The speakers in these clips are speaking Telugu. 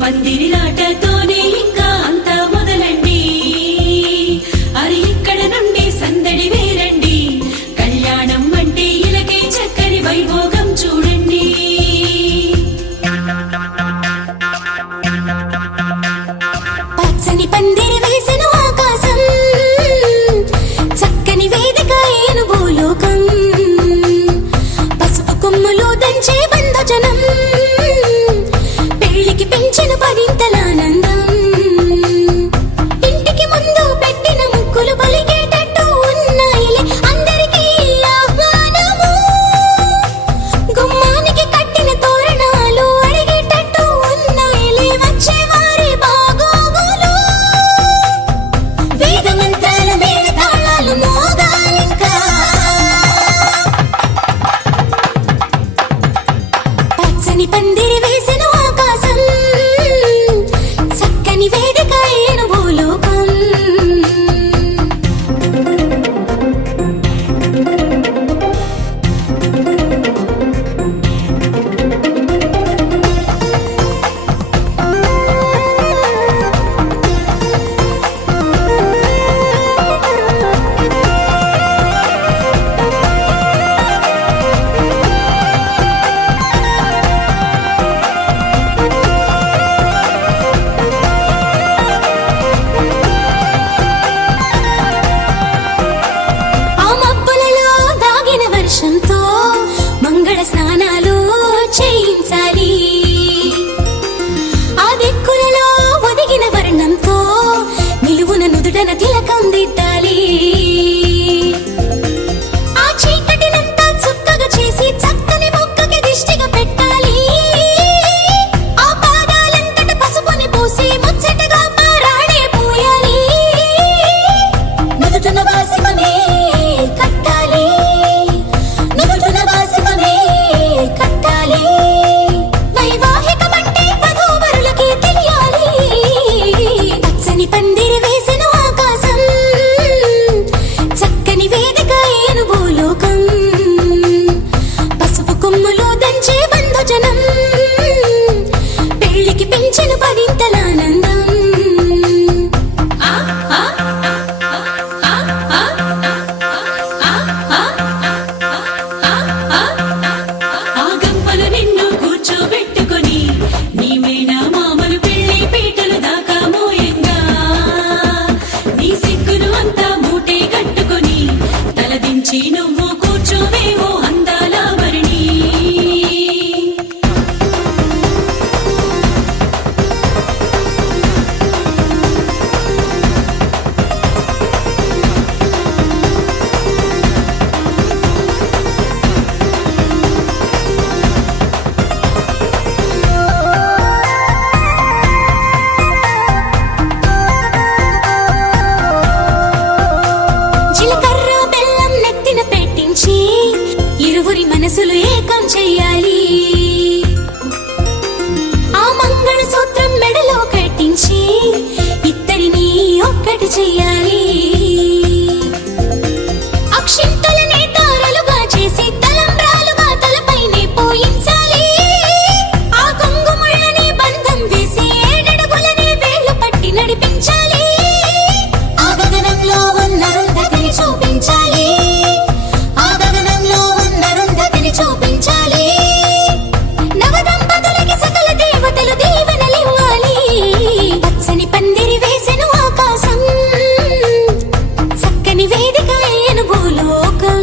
పందిరిలాటతోనే ఇంకా అంతా మొదలండి. అరి ఇక్కడ నుండి సందడి వేరండి. కళ్యాణం అంటే ఇలకే చక్కని వైభోగం చూడండి. పచ్చని పందిరి వేసిన ఆకాశం, చక్కని వేదిక ఏను భూలోకం. పసుపు కొమ్ములు దంచే బంధజనం, పెళ్లికి పెంచిన పరింతలానందం. ఇంటికి ముందు పెట్టిన ముక్కులు పలికేటట్టు ఉన్నాయిలే అందరికీ ఆహ్వానము. గుమ్మానికి కట్టిన తోరణాలు అడిగేటట్టు ఉన్నాయిలే వచ్చేవారి బాగోగులు. వేద మంత్రాల మేళ తాళాలు మోగాలింకా. పచ్చని పందిరి వేసిన ఆకాశం, చక్కని వేదిక ఏను భూలోకం. ఆ మబ్బులలో దాగిన వర్షంతో మంగళ స్నానాలు చేయించాలి. ఆ దిక్కులలో ఒదిగిన వర్ణంతో నిలువున నుదుటన తిలకం దిద్దాలి. ఆ చీకటినంతా చుక్కగా చేసి చక్కని మొక్కకి దిష్టిగా పెట్టాలి. ఆ పాదాలంతట పసుపుని పూసి ముచ్చటగా పారాడే పూయాలి. నుదుటన వాసిమనే కట్టాలి, నుదుటన వాసిమనే కట్టాలి. వైవాహికమంటే వధూవరులకి తెలియాలి. పచ్చని పందిరి వేసిన ఆకాశం, చక్కని వేదిక ఏను భూలోకం. పసుపు కొమ్ములు దంచే బంధుజనం, పెళ్లికి పెంచిన పరింతలానందం. ఆ ఆ ఆ ఆ ఆ గంపలు నిన్ను కూర్చోబెట్టుకొని నీ మేనా మామలు పెళ్లి పీటలు దాకా మోయంగా. నీ సిగ్గును అంతా మూటే కట్టుకొని తలదించి నువ్వు కూర్చోవేవో అందాల భరణి. జీలకర్ర బెల్లం నెత్తిన పెట్టించి ఇరువురి మనసులు ఏకం చెయ్యాలి. ఆ మంగళ సూత్రం మెడలో కట్టించి ఇద్దరిని ఒక్కటి చెయ్యాలి. అక్షింతలనే తారలుగా చేసి తలంబ్రాలుగా తలపైనే పోయించాలి. ఆ కొంగుముళ్ళని బంధం వేసి ఏడడుగులని వేలు పట్టి నడిపించాలి. ఆ గగనంలో ఉన్న రుంధతిని చూపించాలి, ఆ గగనంలో ఉన్న రుంధతిని చూపించాలి. నవదంపతులకి సకల దేవతలు దీవెనలివ్వాలి. పచ్చని పందిరి వేసిన ఆకాశం, చక్కని వేదిక ఏను భూలోకం.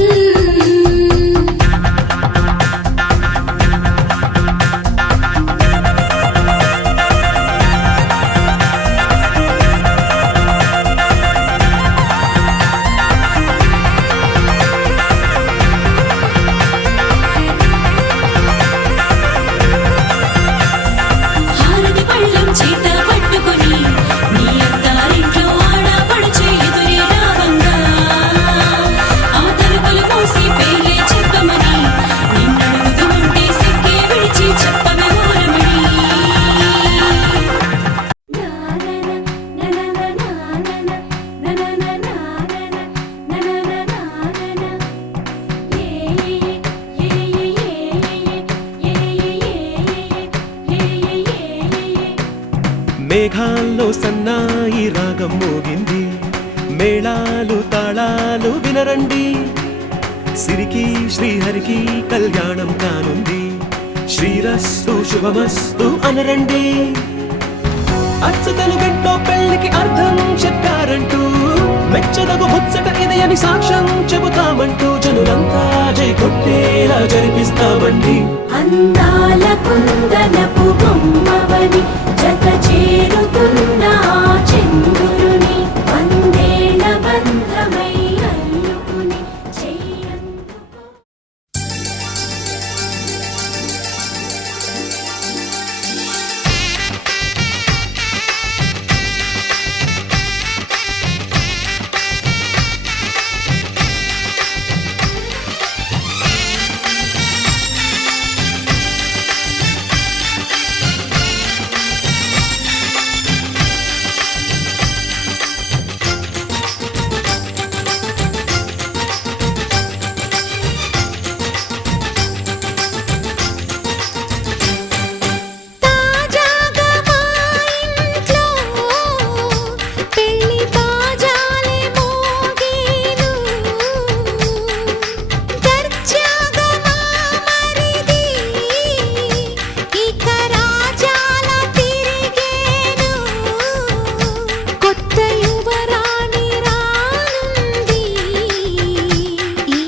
మేఘాల్లో సన్నాయి రాగం మోగింది, మేళాలు తాళాలు వినరండి, సిరికి శ్రీహరికి కళ్యాణం కానుంది, శ్రీరస్తు శుభమస్తు అనరండి. అచ్చతలు గంటో పెళ్లికి అర్థం చెప్పారంటూ, మెచ్చదగు ముచ్చట ఇది అని సాక్ష్యం చెబుతామంటూ, జనులంతా జై కొట్టేలా జరిపిస్తామండి. అందాల కుందనపు బొమ్మవని జత చేరుతున్న ఆ చంద్రుని వందేళ్ల బంధమై అల్లుకుని చెయ్యందుకో. తాజాగా మా ఇంట్లో పెళ్లి బాజాలే మోగేను, దర్జాగా మా మరిది ఇక రాజాల తిరిగేను, కొత్త యువరాణి రానుంది ఈ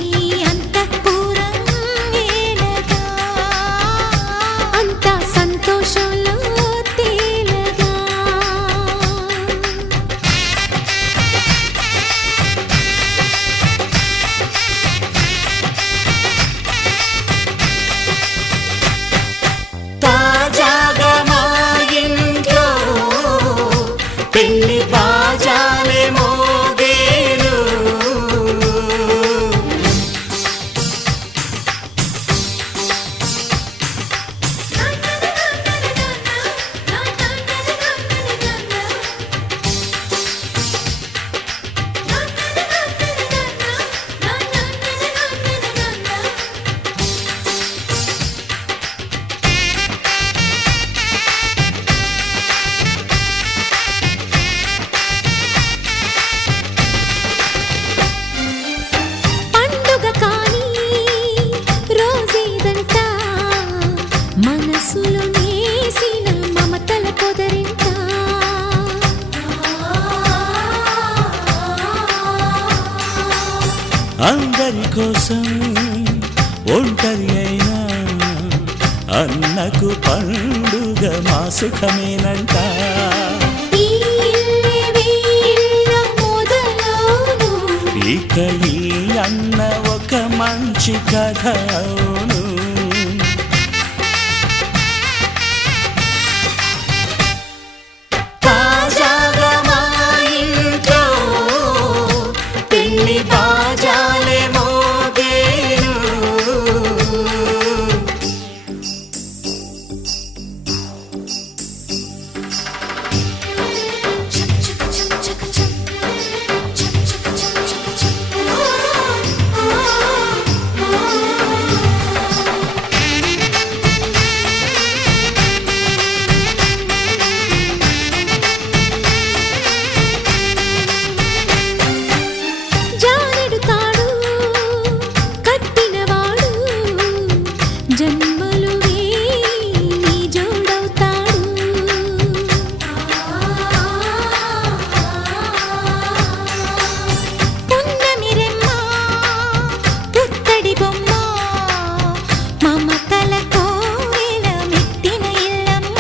అంతఃపురం ఏలగా, అంతా సంతోషంలో తేలగా. తాజాగా మా ఇంట్లో పెళ్లి బాజాలే మోగేను. పండుగ కాని రోజేదంట, మనసులో నేసిన మమతల పొదరింట. అందరి కోసం ఒంటరి అయినా అన్నకు పండుగ మా సుఖమేనంట. ఈ ఇల్లే వీళ్ళ మొదలవును, ఇక ఈ అన్న ఒక మంచి కథ అవును. తాజాగా మా ఇంట్లో పెళ్లి బాజాలే మోగేను. జానెడు తాడు కట్టినవాడు జన్మలు నీ జోడవుతాడు. పున్నమి రెమ్మ పుత్తడి బొమ్మ, మమతల కోవెల మెట్టిన ఇల్లమ్మ.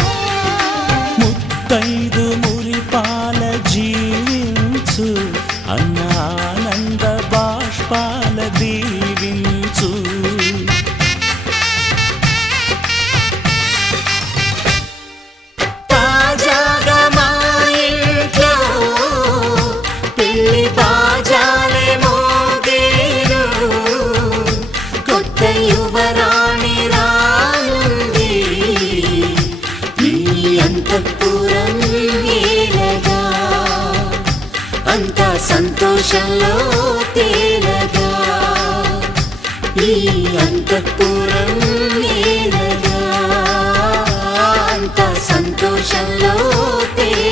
ముత్తైదు మురిపాల జీవించు, అన్న ఆనంద బాష్పాల దీవించు. తాజాగా మా ఇంట్లో పెళ్లి బాజాలే మోగేను, కొత్త యువరాణి రానుంది ఈ అంతఃపురం ఏలగా, అంతా సంతోషంలో తేలగా, ఈ అంతఃపురం ఏలగా, అంతా సంతోషంలో తేలగా.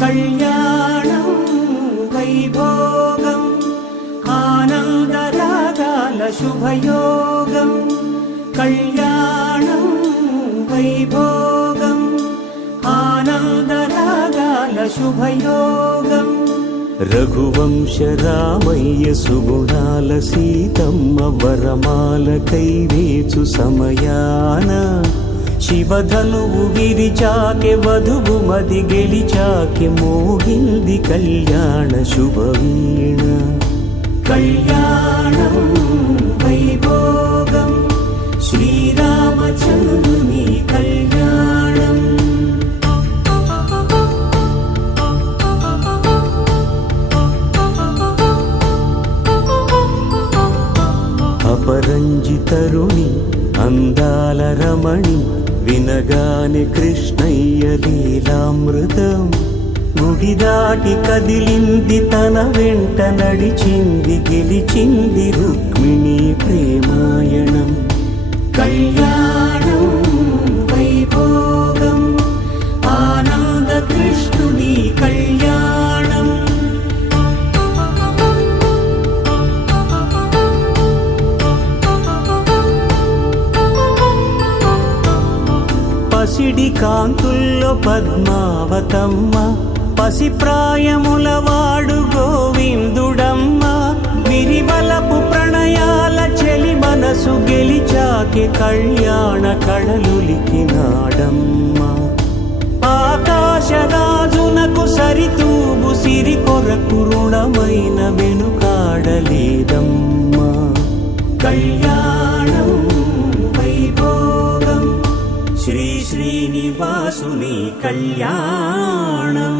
కళ్యాణం వైభోగం ఆనందరాగాల శుభయోగం కళ్యాణం వైభోగం ఆనందరాగాల శుభయోగం రఘువంశ రామయ్య సుగుణాల సీతమ్మ వరమాల కైవేచు సమయాన శివధనువు విరిచాకె వధువు మది గెలిచాకె మోగింది కళ్యాణ శుభవీణ కళ్యాణం వైభోగం శ్రీరామచంద్రుని కళ్యాణం అపరంజి తరుణి అందాల రమణి వినగానే కృష్ణయ్య లీలామృతం గుడి దాటి కదిలింది తన వెంట నడిచింది గెలిచింది రుక్మిణి ప్రేమాయణం కళ్యాణం వైభోగం ఆనంద కృష్ణుని కళ్యాణం పసిడి కాంతుల్లో పద్మావతమ్మ పసిప్రాయముల వాడు గోవిందుడమ్మ విరివలపు ప్రణయాల చెలి మనసు గెలిచాకె కళ్యాణ కళలులికినాడమ్మ ఆకాశరాజునకు సరితూగు సిరి కొరకు రుణమైన వెనుకాడలేదమ్మా కళ్యాణం వైభోగం శ్రీ శ్రీనివాసుని కళ్యాణం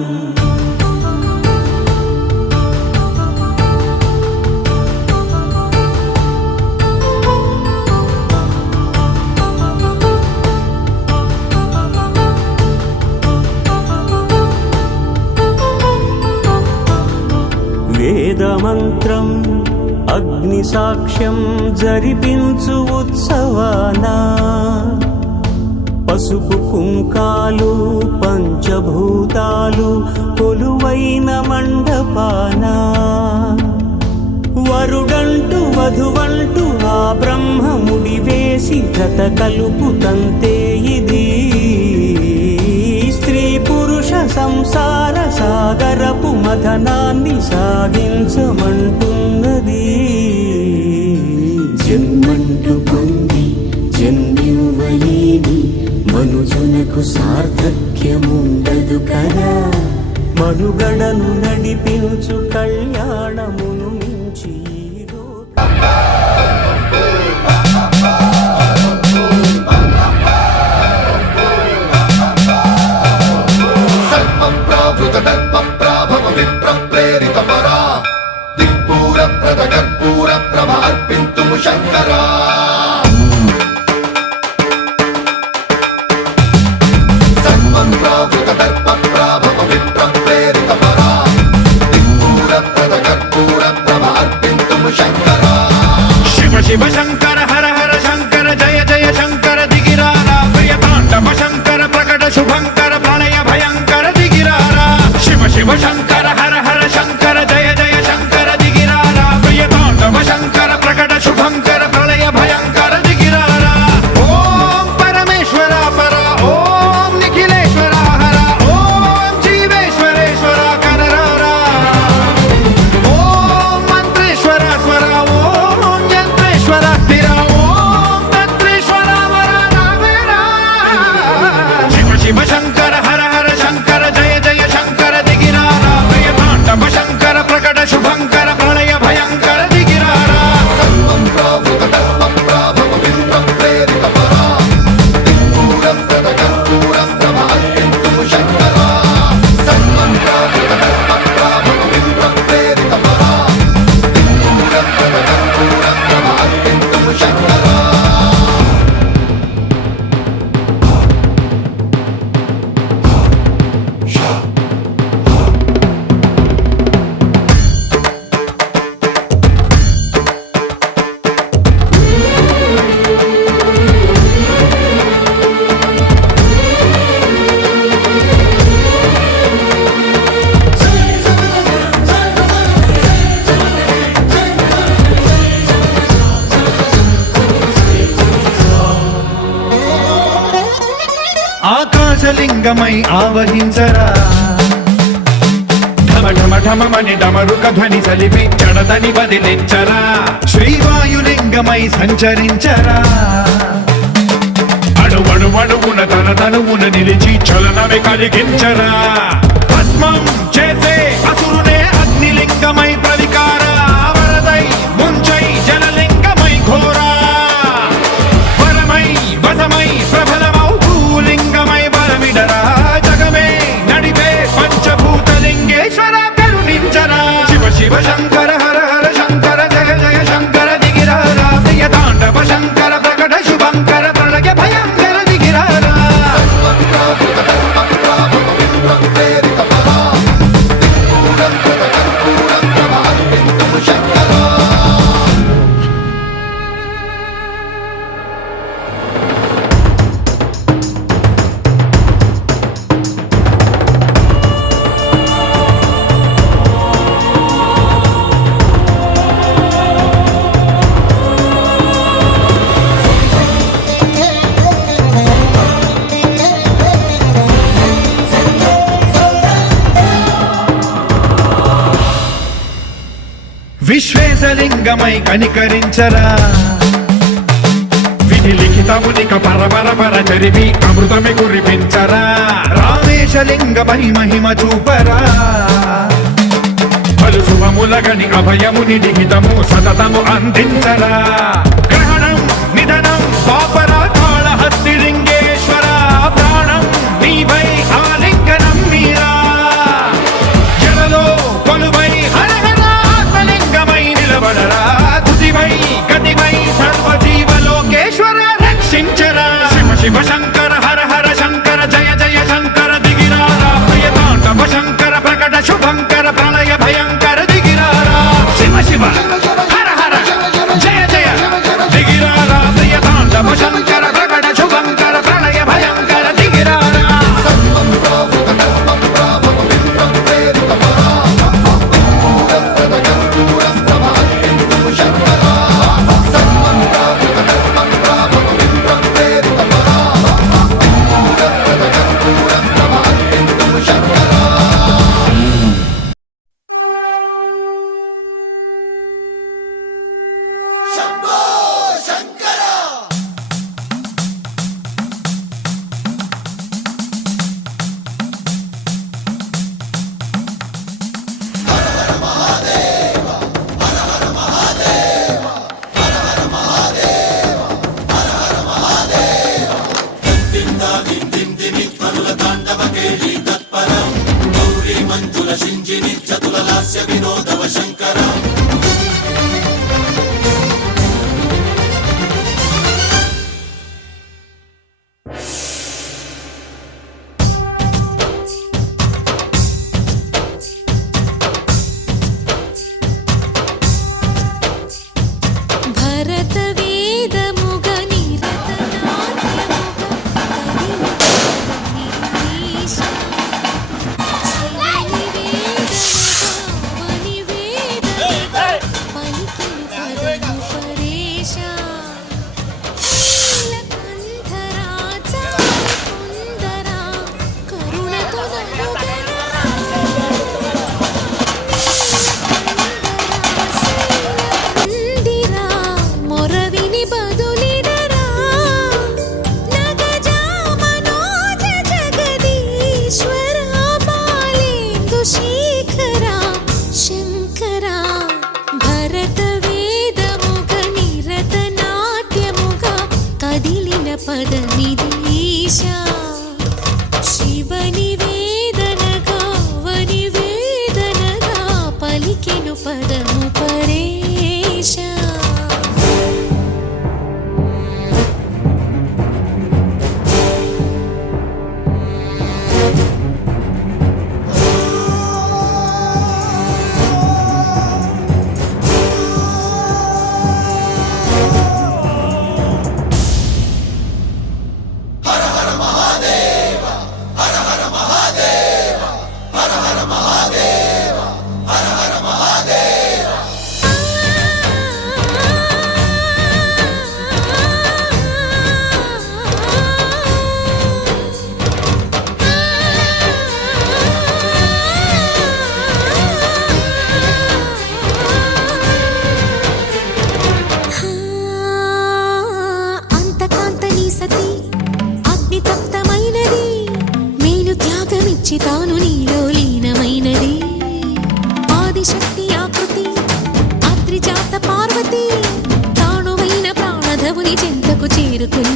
వేదమంత్రం అగ్ని సాక్ష్యం జరిపించు ఉత్సవానా పసుపు కుంకాలు పంచభూతాలు కొలువైన మండపానా వరుడంటూ వధువంటూ ఆ బ్రహ్మముడి వేసి జత కలుపుతంతే ఇది స్త్రీ పురుష సంసార సాగరపు మథనాన్ని సాగించమంటున్నది జన్మంటూ పొంది జన్మివ్వలేని మనుజునకు సార్థక్యముండదు కదా మనుగడను నడిపించు కళ్యాణమును మించి ప్రేరితమరా దిక్పూర ప్రద కర్పూర ప్రభ అర్పింతుము శంకరా సన్మంత్రావృత దర్ప ప్రాభవ విప్ర ప్రేరితమరా దిక్పూర ప్రద కర్పూర ఆకాశలింగమై ఆవహించరా ఢమ ఢమ ఢమమని డమరుక ధ్వని సలిపి జడదని వదిలించరా శ్రీవాయులింగమై సంచరించరా అణువణువున తన తనువున నిలిచి చలనమే కలిగించరా భస్మం చేసే అసురునే అగ్నిలింగమై ప్రవికార వరదై ముంచై జలలింగమై ఘోరా వరమై వసమై ప్రబలమౌ భూలింగమై బలమిడరా జగమే నడిపే పంచభూతలింగేశ్వర కరుణించరా శివ శివ శంకర హర హర శంకర జయ జయ శంకర దిగిరారా ప్రియ తాండవ శంకర ప్రకట శుభంకర ప్రళయ భయంకర దిగిరారా విశ్వేశలింగమై కనికరించరా విధి లిఖితమునిక పరపర చరివి అమృతమి కురిపించరా రామేశలింగమై మహిమ చూపరా పలు శుభములగని అభయముని లిఖితము సతతము అందించరా గ్రహణం నిధనం పాపరా కాళహస్తి లింగేశ్వర ప్రాణం నీవై ఆలింగనం మీరా జలలో కొలువై హర హర ఆత్మలింగమై నిలబడరా తుదివై గతివై సర్వజీవలోకేశ్వర రక్షించరా శివ శివ శంకర హర హర శంకర జయ జయ శంకర దిగిరారా ప్రియ తాండవ శంకర ప్రకట శుభంకర ప్రళయ భయంకర దిగిరారా శివ శివ హర హర జయ జయ దిగిరారా ప్రియ తాండవ శంకర ప్రకట శుభంకర ప్రళయ భయంకర దిగిరారా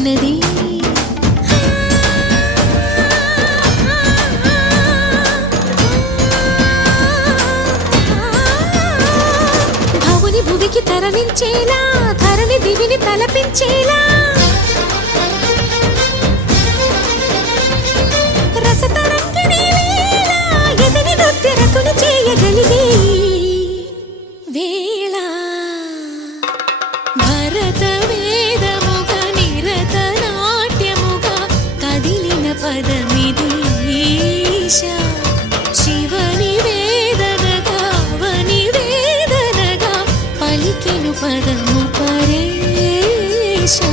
ఉన్నది భవుని భువికి తరలించేలా ధరణి దివిని తలపించేలా రసతరంగిణి లీల ఎదని నృత్యరతులు చేయగలిగే వేళ భరత వేదముగా నిరత నాట్యముగా కదిలిన పదమిది ఈశా శివని వేదనగా అవని వేదనగా పలికెను పదము పరేశా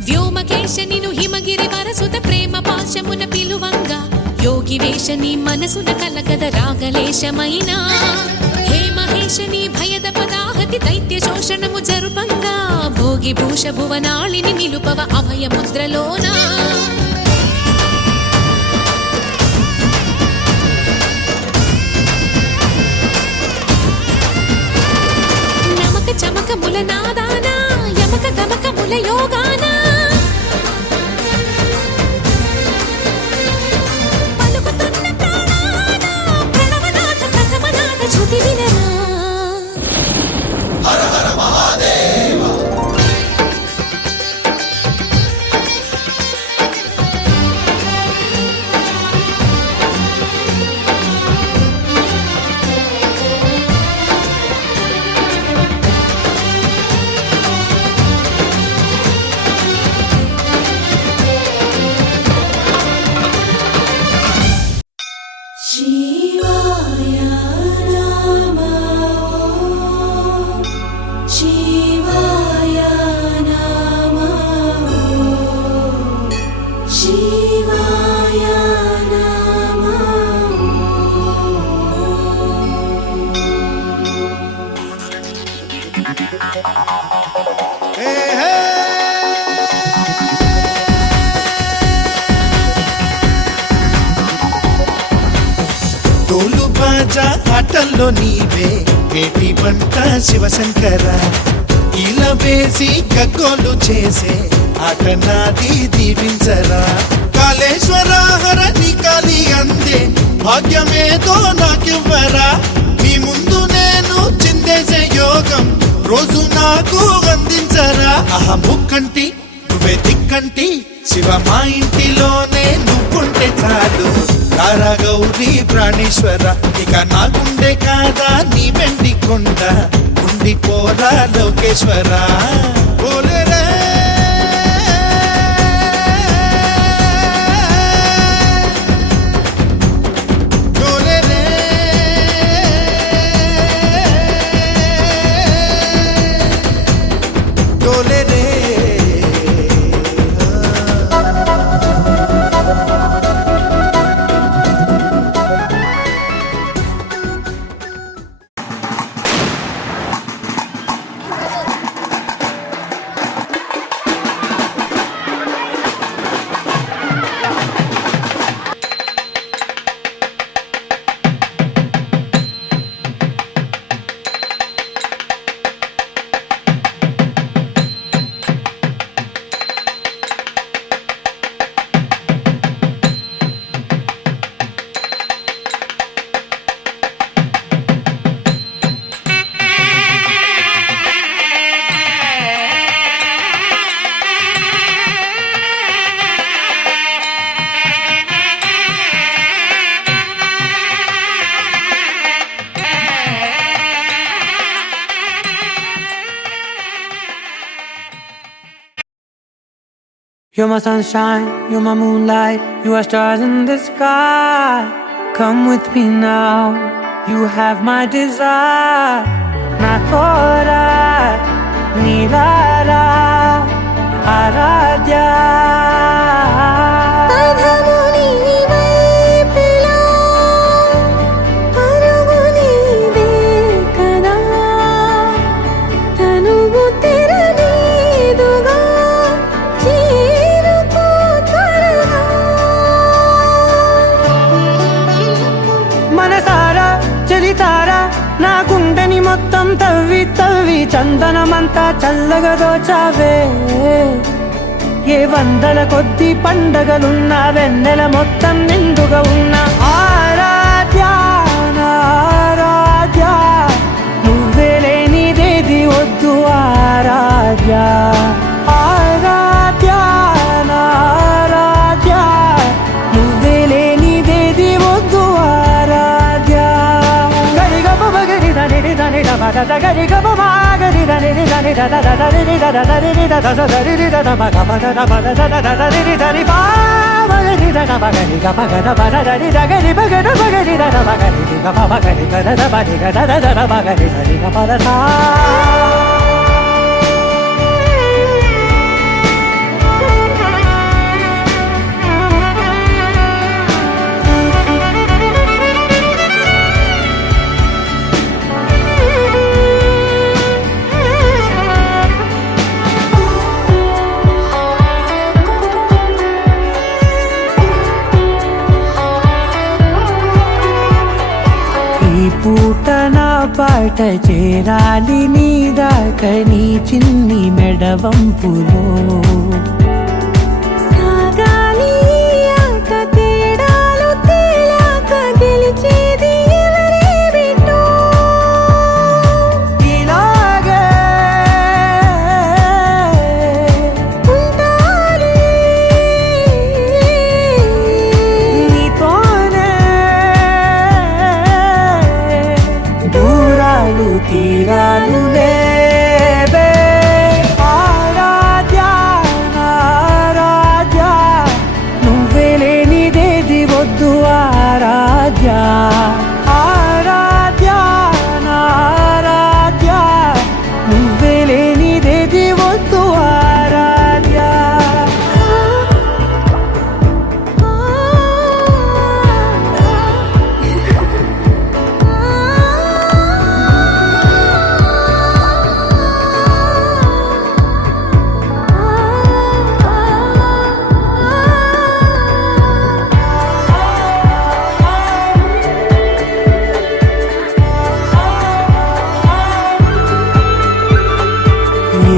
వ్యోమకేశనిను హిమగిరి వరసుత ప్రేమ పాశమున పిలువంగా యోగి వేషని మనసున కలగద రాగలేశమైనా హే మహేశని భయద పదాహతి దైత్య శోషణము జరుపంగా భోగి భూష భువనాళిని నిలుపవ అభయ ముద్రలోనా నమక చమక ముల నాదానా యమక గమక ముల యోగానా పలుకుతున్న ప్రాణాన ప్రణవనాథ ప్రథమనాథ శృతి వినరా హర హర మహాదేవ शिवाय नमः शिवाय नमः शिवाय తోలు బాజా ఆటల్లో నీవే వేటి వంట శివశంకర ఇలా వేసి గగ్గోలు చేసే ఆట నాది దీవించరా కాళేశ్వర హర నీ కాలి అందే భాగ్యమేదో నాకివ్వరా మీ ముందు నేను చిందేసే యోగం రోజు నాకు అందించరా ఆహా ముక్కంటి నువ్వే దిక్కంటి శివ మా ఇంటిలోనే నువ్వుంటే చాలు తారా గౌరీ ప్రాణేశ్వర ఇక నా గుండె కాదా నీ వెండి కొండ ఉండిపోరా Lokeshwara ఓలేరే ఓలేరే ఓలేరే You're my sunshine, you're my moonlight, you are stars in the sky. Come with me now, you have my desire. Na tora, nilara, aradya. అధము నీ వైపులా, పరుగు నీదే కదా, తనువు తెరనీదుగా, చేరుకో త్వరగా. మనసారా చలితారా నా గుండెని మొత్తం తవ్వి తవ్వి చందనమంతా చల్లగా దోచావే. ఏ వందల కొద్ది పండగలున్నా వెన్నెల మొత్తం నిండుగా ఉన్న ఆరాధ్య నా ఆరాధ్య, నువ్వే లేనిదేది వద్దు ఆరాధ్య. ఆరాధ్య నా ఆరాధ్య, నువ్వే లేనిదేది వద్దు ఆరాధ్య. గరిగమ మగరి దని దని దమద గరిగమ మాగరి దని దని దద దరి దద దరి దద దరి దద మగ మగ మగ దద దరి దరి పా మగరి దద మగరి గమ గద మద దరి దగరి మగర మగరి దద మగరి గమ మగరి గద మగరి గద దద మగరి దరి గమ దద. ఈ పూట నా పాట చేరాలి నీ దాకా నీ చిన్ని మెడవంపులో. సాగాలి ఆట తేడాలు తేలాక గెలిచేది ఎవరే బిడ్డో. ఇలాగే ఉంటాలి నీతోనే దూరాలు తీరాలు లేవే. ఆరాధ్య నా ఆరాధ్య, నువ్వే లేనిదేది వద్దు ఆరాధ్య. ఆరాధ్య నా ఆరాధ్య, నువ్వే లేనిదేది వద్దు ఆరాధ్య.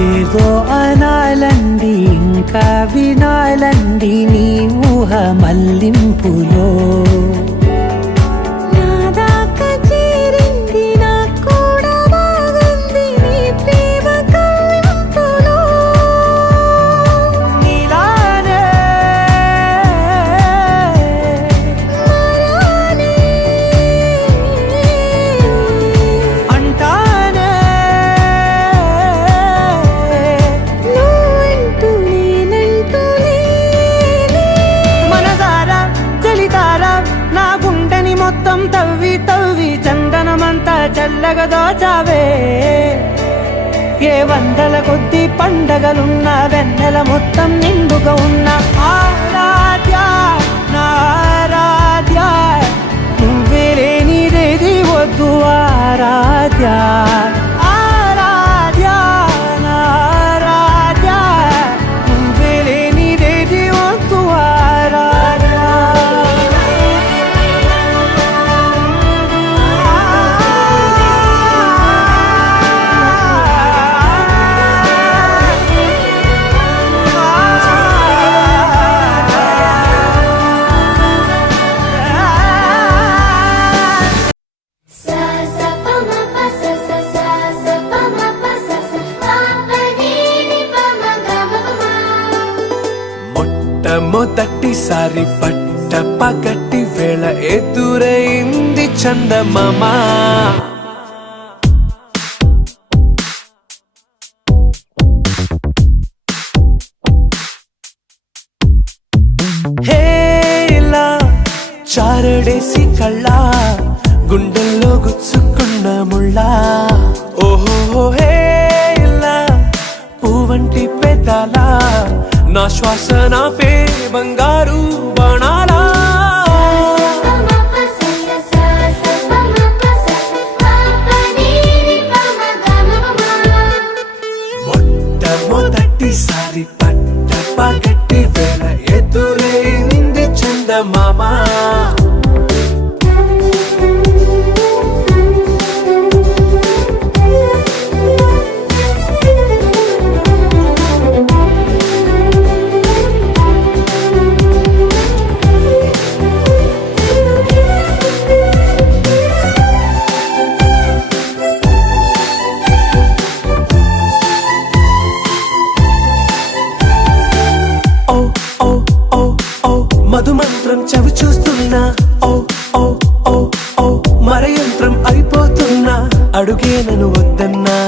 ఏదో అనాలండి ఇంకా వినాలండి నీ ఊహ మల్లింపులో. నా దాకా చేరింది నాకు కూడా బాగుంది నీ ప్రేమ కవ్వింపులో. నీలానే మరానే అంటానే నువ్వంటూ నేనంటూ లేనే. మనసారా చలితారా నా గుండెని మొత్తం తవ్వి తవ్వి చందనమంతా చల్లగా దోచావే. ఏ వందల కొద్ది పండగలున్నా వెన్నెల మొత్తం నిండుగా ఉన్న ఆరాధ్య నా ఆరాధ్య, నువ్వే లేనిదేది వద్దు ఆరాధ్య. ఆరాధ్య నా ఆరాధ్య, నువ్వే లేనిదేది వద్దు ఆరాధ్య. సా సా ప మ ప స స సా సా ప మ ప స స ప ప ని ని ప మ గ మ ప మ. మొట్టమొదటిసారి పట్ట పగటి వేళ ఎదురైంది చందమామ. చారడేసి కళ్ళ గుండెల్లో గుచ్చుకున్న ముళ్ళ ఓహో హే ఇలా పువ్వంటి పెదాల నా శ్వాస నా పే బంగారు బాణాలా మొట్టమొదటిసారి పట్ట పగట్టి వేళ ఎదురైంది చందమామ మధుమంత్రం చవి చూస్తున్నా ఓ ఓ ఓ ఓ మరయంత్రం అయిపోతున్నా అడుగే నన్ను వద్దన్నా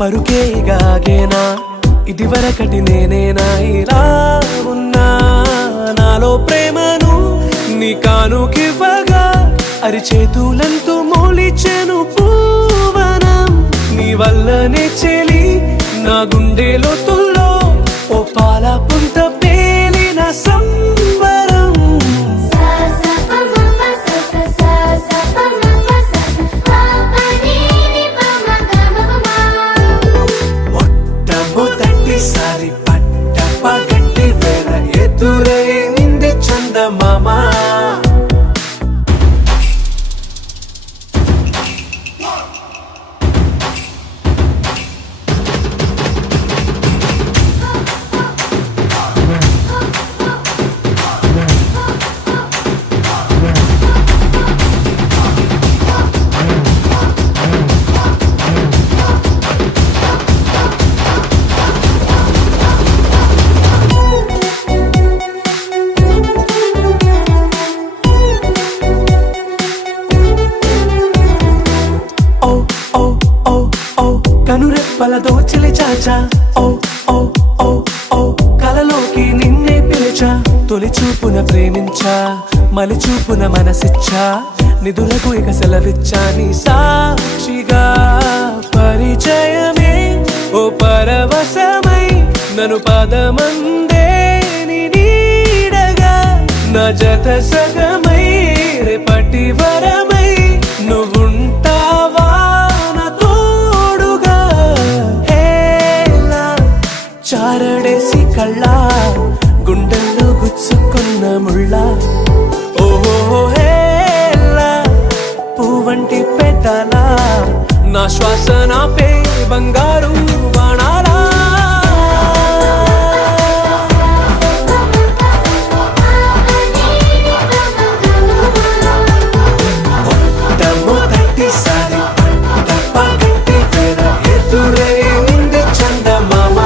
పరుగే గాగేనా ఇదివరకటి నేనేనా ఇలా ఉన్నా నాలో ప్రేమను నీ కానుకివ్వగా అరిచేతులంతో మోలిచెను పూవనం నీ వల్లనే చెలి నా గుండె లోతుల్లో ఓ పాల పుంత పేలిన సంబరం మొట్టమొదటిసారి పట్ట పగట్టి వేళ ఎదురైంది చందమామ కనురెప్పల దోచిలి చాచా ఓ ఓ ఓ ఓ కలలోకి నిన్నే పిలిచా తొలి చూపున ప్రేమించా మలి చూపున మనసిచ్చా నిధులకు ఇక సెలవిచ్చా నీ సాక్షిగా పరిచయమే ఓ పరవశమై నన్ను పదమందే నీ నీడగా నా జత సగమై రేపటి వరమై నువ్వుంటావా చారడేసి కళ్ళ గుండెల్లో గుచ్చుకున్న ముళ్ళ ఓహో హేలా పువ్వంటి పెదాల నా శ్వాస నా పే బంగారు బాణాలా మొట్టమొదటిసారి పట్ట పగట్టి వేళ ఎదురైంది చందమామ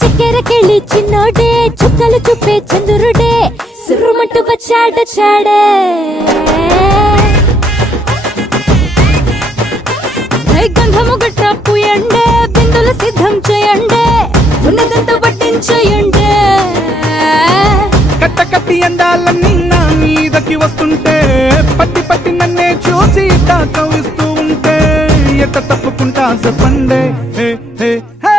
చక్కెరకెళ్ళి చిన్నోడే చుక్కలు చూపే చంద్రుడే సురుమంటూ వచ్చాడు చాడే గంధము గట్ర పూయండే బిందులు సిద్ధం చేయండే ఉన్నదంతా పట్టించేయండే కట్ట కట్టి అందాలన్నీ నా మీదకి వస్తుంటే పట్టి పట్టి నన్నే చూసి కవిస్తూ ఉంటే ఎట్ట తప్పుకుంటా చెప్పండే హే హే హే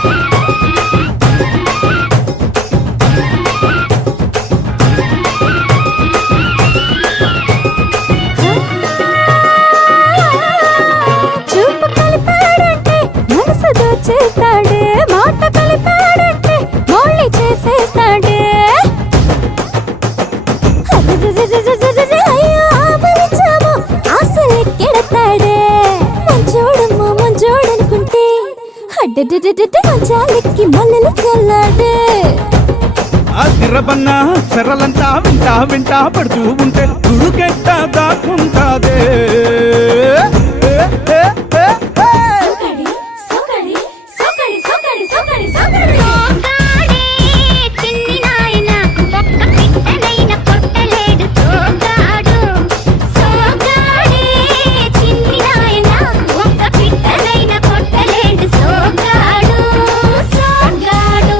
Thank you. మంచాలెక్కి మల్లెలు చల్లాడే అదిరబన్న చెరలంతా వింటా వింటా పడుతూ ఉంటే గుడుకెట్ట దాక్కుంటాదే సోకడి సోకడి సోకడి సోకడి సోకడి సోకడి చిన్ని నాయన ఒక్క పిట్టనైన కొట్టలేడు సోగాడు సోగాడే చిన్ని నాయన ఒక్క పిట్టనైన కొట్టలేడు సోగాడు సోగాడు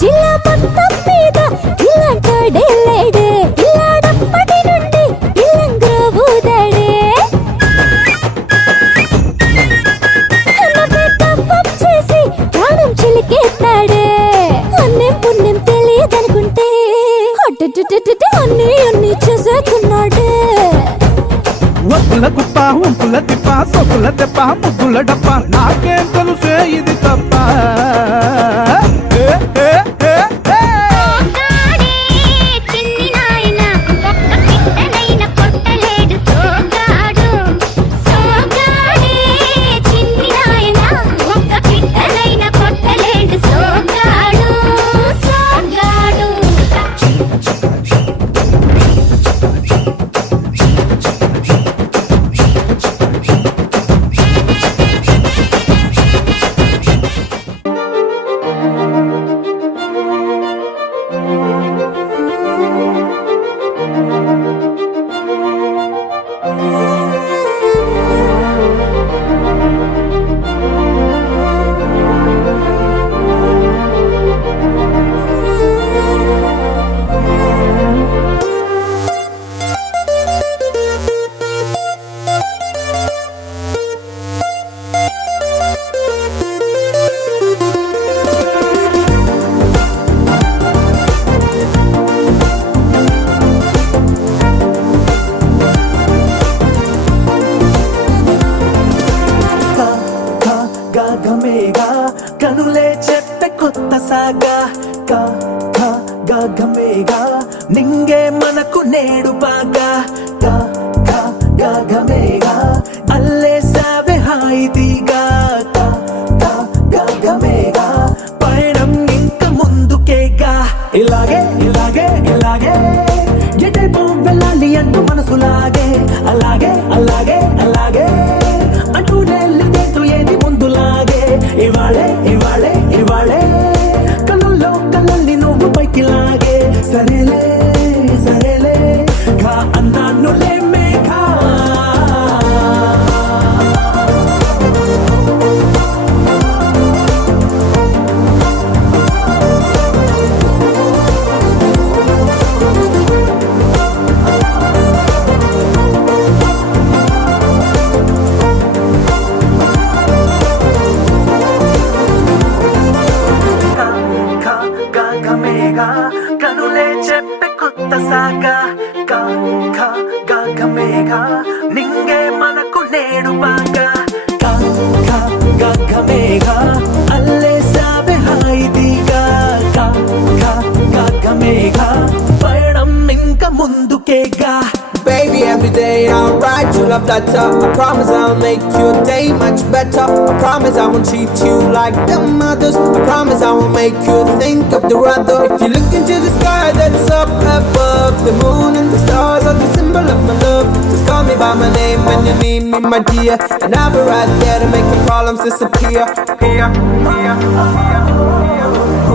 జిల్లా మొత్తం మీద ఇలాంటోడే లేడే ఇలాడప్పటి నుండి ఇల్లంగా ఊదాడే నవ్వే తప్పం చేసి ప్రాణం చిలికేస్తాడే అన్నేం పుణ్యం తెలియదనుకుంటే అన్ని అన్ని చేసేస్తున్నాడే ఒప్పుల కుప్ప ఉంపుల తిప్ప సొప్పుల తెప్ప ముద్దుల డప్ప నాకేం తెలుసే ఇది తప్ప ఏ, ఏ, ఏ, ఏ. చిన్ని నాయన ఒక్క పిట్టనైన కొట్టలేడు సోగాడు సోగాడే చిన్ని నాయన ఒక్క పిట్టనైన కొట్టలేడు సోగాడు సోగాడు గమేగా కనులే చెప్పే కొత్త సాగా గమేగా నింగే మనకు నేడు బాగా గమేగా అల్లే సావే హాయిదిగా గమేగా పయనం ఇంక ముందుకేగా ఇలాగే ఇలాగే ఇలాగే ఎటైపు వెళ్ళాలి అంటూ మనసులాగే అలాగే అలాగే అలాగే అంటూనే లేదు ఏది ముందులాగే ఇవాళే ఇవాళే ఇవాళే కళ్ళల్లో కళ్ళల్ని నువ్వు పైకి లాగే సరేలే సరేలే ఘా అన్నానులే మేఘా గమేగా కనులే చెప్పే కొత్త సాగా గమేగా నింగే మనకు నేడు బాగా గమేగా అల్లే సావే హాయిదిగా గమేగా పయనం ఇంక ముందుకేగా Baby, every day I'll write you love letter. I promise I'll make your day much better. I promise I won't treat you like them others. I promise I won't make you think of the other. If you look into the sky that's up above, the moon and the stars are the symbol of my love. Just call me by my name when you need me, my dear, and I'll be right there to make your problems disappear. Here, here, here.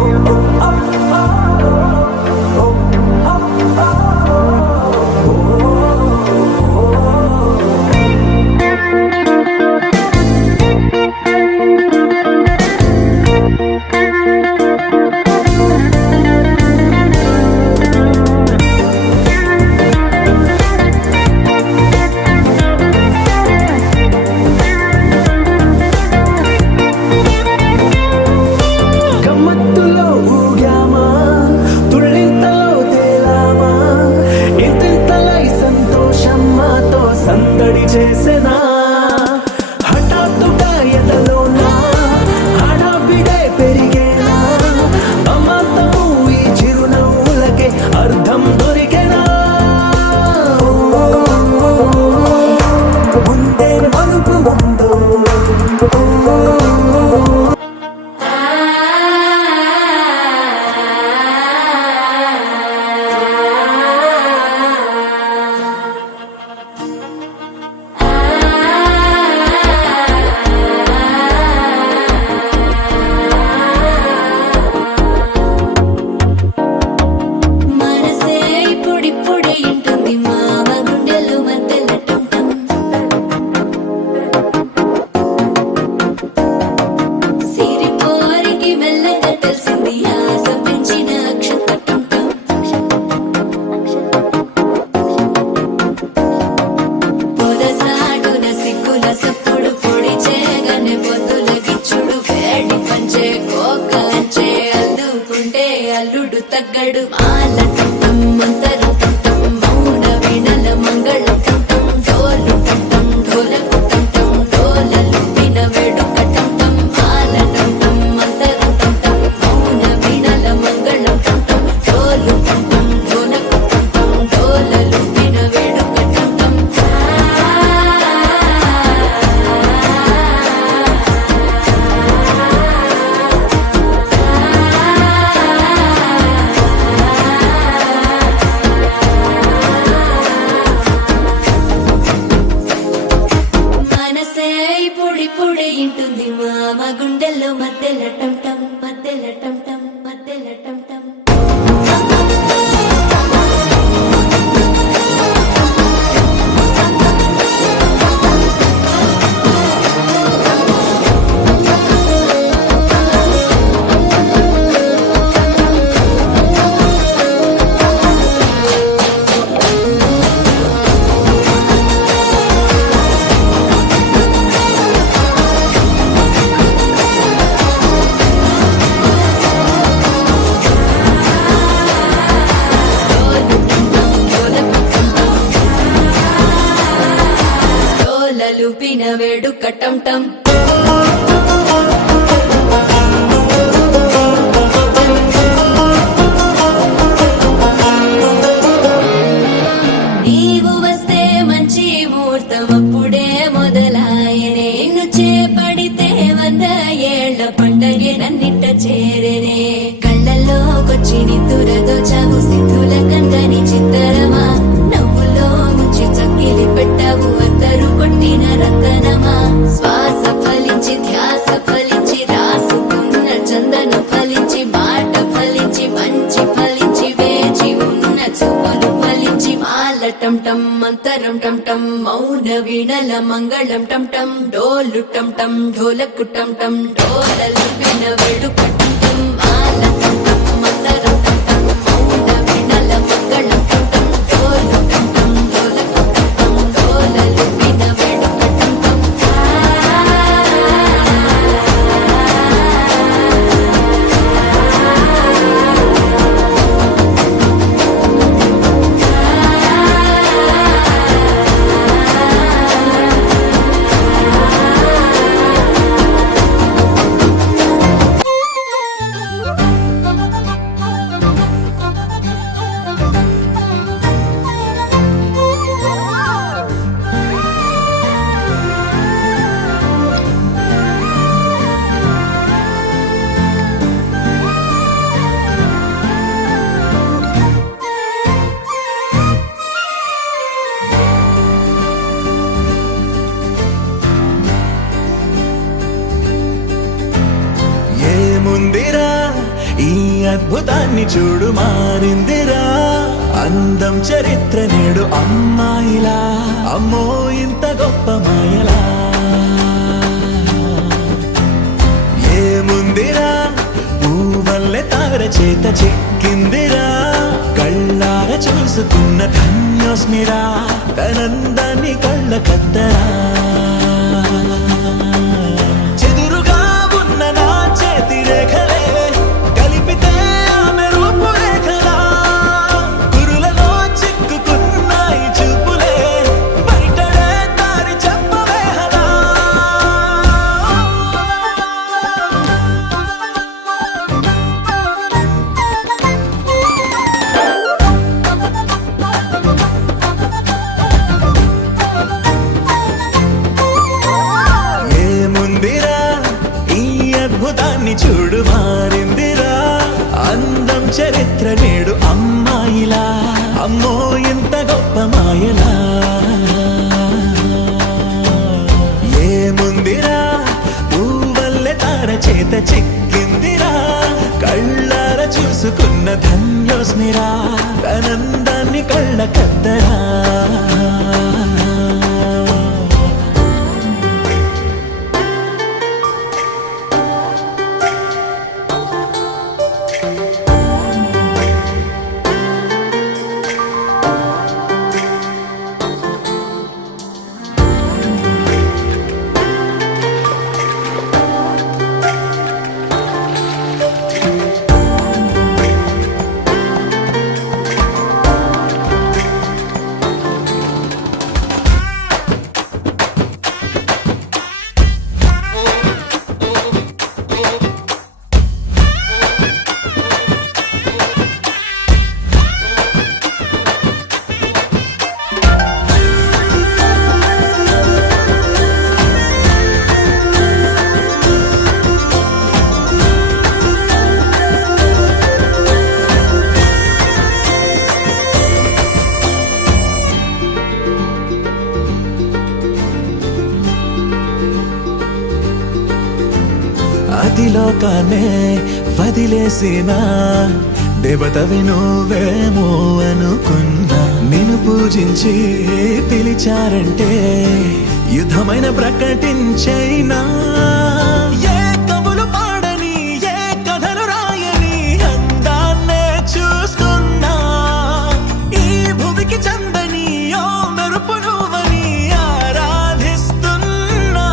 పూల సప్పుడు పొడి చేయగానే పొద్దుల గిచ్చుడు వేడి పంచే కోకలంచే అల్లుకుంటే అల్లుడు తగ్గడు మాల టంటం మంతరం టంటం మౌన వీణల మంగళం టంటం డోలు టంటం ఢోలకు టంటం డోలలు విన వేడుక టంటం మాల టంటం మంతరం టంటం మౌన వీణల మంగళం టంటం డోలు టంటం ఢోలకు టంటం డోలలు విన వేడుక టంటం మనసే పొడి పొడి ఇంటుంది మామ గుండెల్లో మధ్యల టంటం మధ్యల టంటం మధ్యల టంటం డోలలు పిన వేడుక టంటం నీవు వస్తే మంచి ముహూర్తం అప్పుడే మొదలాయనే నిన్ను చేపడితే 100 ఏళ్ల పండగే నన్నిట్ట చేరేనే కళ్ళల్లోకొచ్చి నిద్దురదో చావు సిద్ధుల కందని చిత్తరమా నవ్వులో ముంచి చక్కిలి పెట్టావు అద్దరు కొట్టిన రతనమా శ్వాస ఫలించి ధ్యాస ఫలించి రాసుకున్న చందన ఫలించి మాట ఫలించి మంచి ఫలించి వేచి ఉన్న చూపులు ఫలించి మాల టంటం మంతరం టంటం మౌన వీణల మంగళం టంటం డోలు టంటం ఢోలకు టంటం డోలలు విన వేడుక టంటం మాల టంటం మంతరం టంటం మౌన వీణల మంగళం టంటం డోలు టంటం ఢోలకు టంటం డోలలు విన వేడుక టంటం ఏముందిరా ఈ అద్భుతాన్ని చూడు మారిందిరా అందం చరిత్ర నేడు అమ్మాయిలా అమ్మో ఇంత గొప్ప మాయలా ఏముందిరా పూవల్లె తార చేత చిక్కిందిరా కళ్ళార చూసుకున్న ధన్యోస్మిరా తనందాన్ని కళ్ళ కద్దరా చెదురుగా ఉన్న నా చేతి రేఖలే కలిపితే ఆమె రూపురేఖలా కురులలో చిక్కుకున్నాయి చూపులే బయటడే దారి చెప్పవేహలా పతిలోకాన్నే వదిలేసిన దేవతవి నువ్వేమో అనుకున్నా నిన్ను పూజించి పిలిచారంటే యుద్ధమైన ప్రకటించైనా ఏ కవులు పాడని ఏ కథలు రాయని అందాన్నే చూస్తున్నా ఈ భూమికి చందని ఓ మెరుపు నువ్వని ఆరాధిస్తున్నా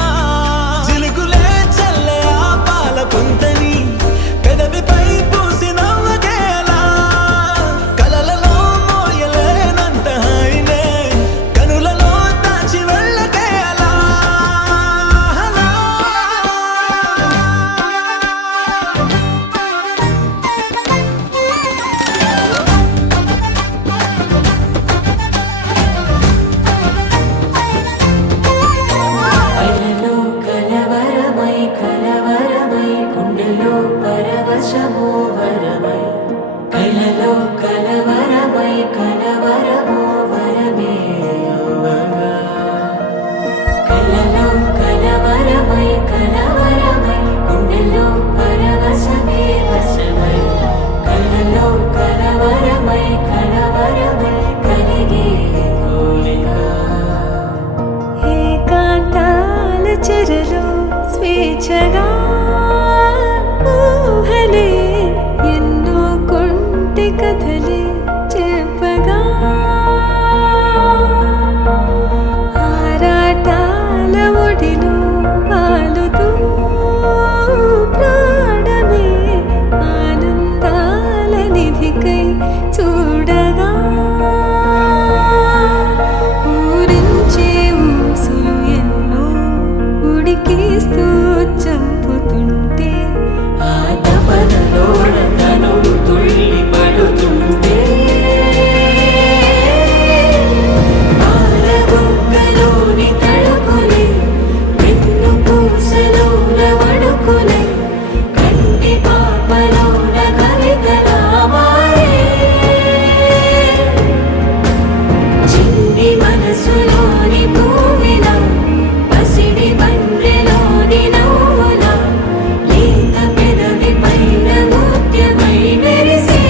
చిలుకులే చల్లే ఆ పాల పుంతని పెదవిపై పూసి నవ్వకేలా కలలలో మోయలేనంత హాయినే కనులలో దాచి వెళ్ళకేలా కళ్ళలో కలవరమై కలవరమై గుండెలో పరవశమో వరమై కళ్ళలో కలవరమై కలవరమో వరమే అవ్వగా కళ్ళలో కలవరమై కలవరమై గుండెలో పరవశమే వశమై కళ్ళలో కలవరమై కలవరమై కలిగే కోరిక ఏకాంతాల చెరలో స్వేచ్ఛగా ఊహలే ఎన్నో కొంటి కథలే చెప్పగా ఆరాటాల ఒడిలో వాలుతూ ప్రాణమే ఆనందాల నిధికై చూడగా ఊరించే ఊసులు ఎన్నో ఉడికిస్తూ చంపుతుంటే ఆ తపనలోన తనువు తుళ్ళి పడుతుంటే పాలబుగ్గలోని తడుకులే వెన్ను పూసలోన వడుకులే కంటి పాపలోన కవితలా మారే చిన్ని మనసులోని పూవిల పసిడి బండ్రెలోని నవ్వుల లేత పెదవి పైన ముత్యమై మెరిసే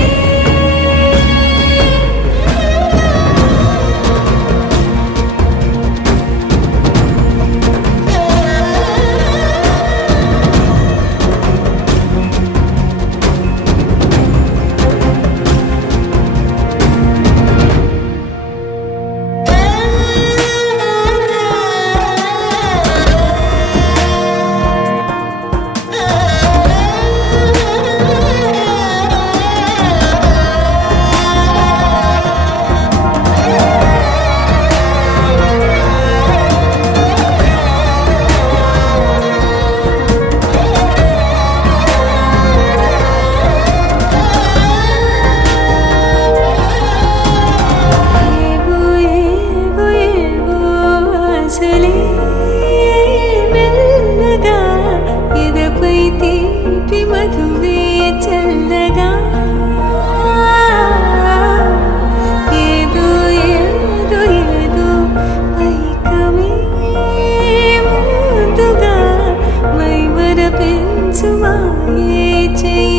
ఏవో ఏవో ఏవో ఆశలే మెల్లగా ఎదపై తీపి మధువే చల్లగా ఏదో ఏదో ఏదో పైకమే ముందుగా మైమర పెంచుమాయే చెయ్యి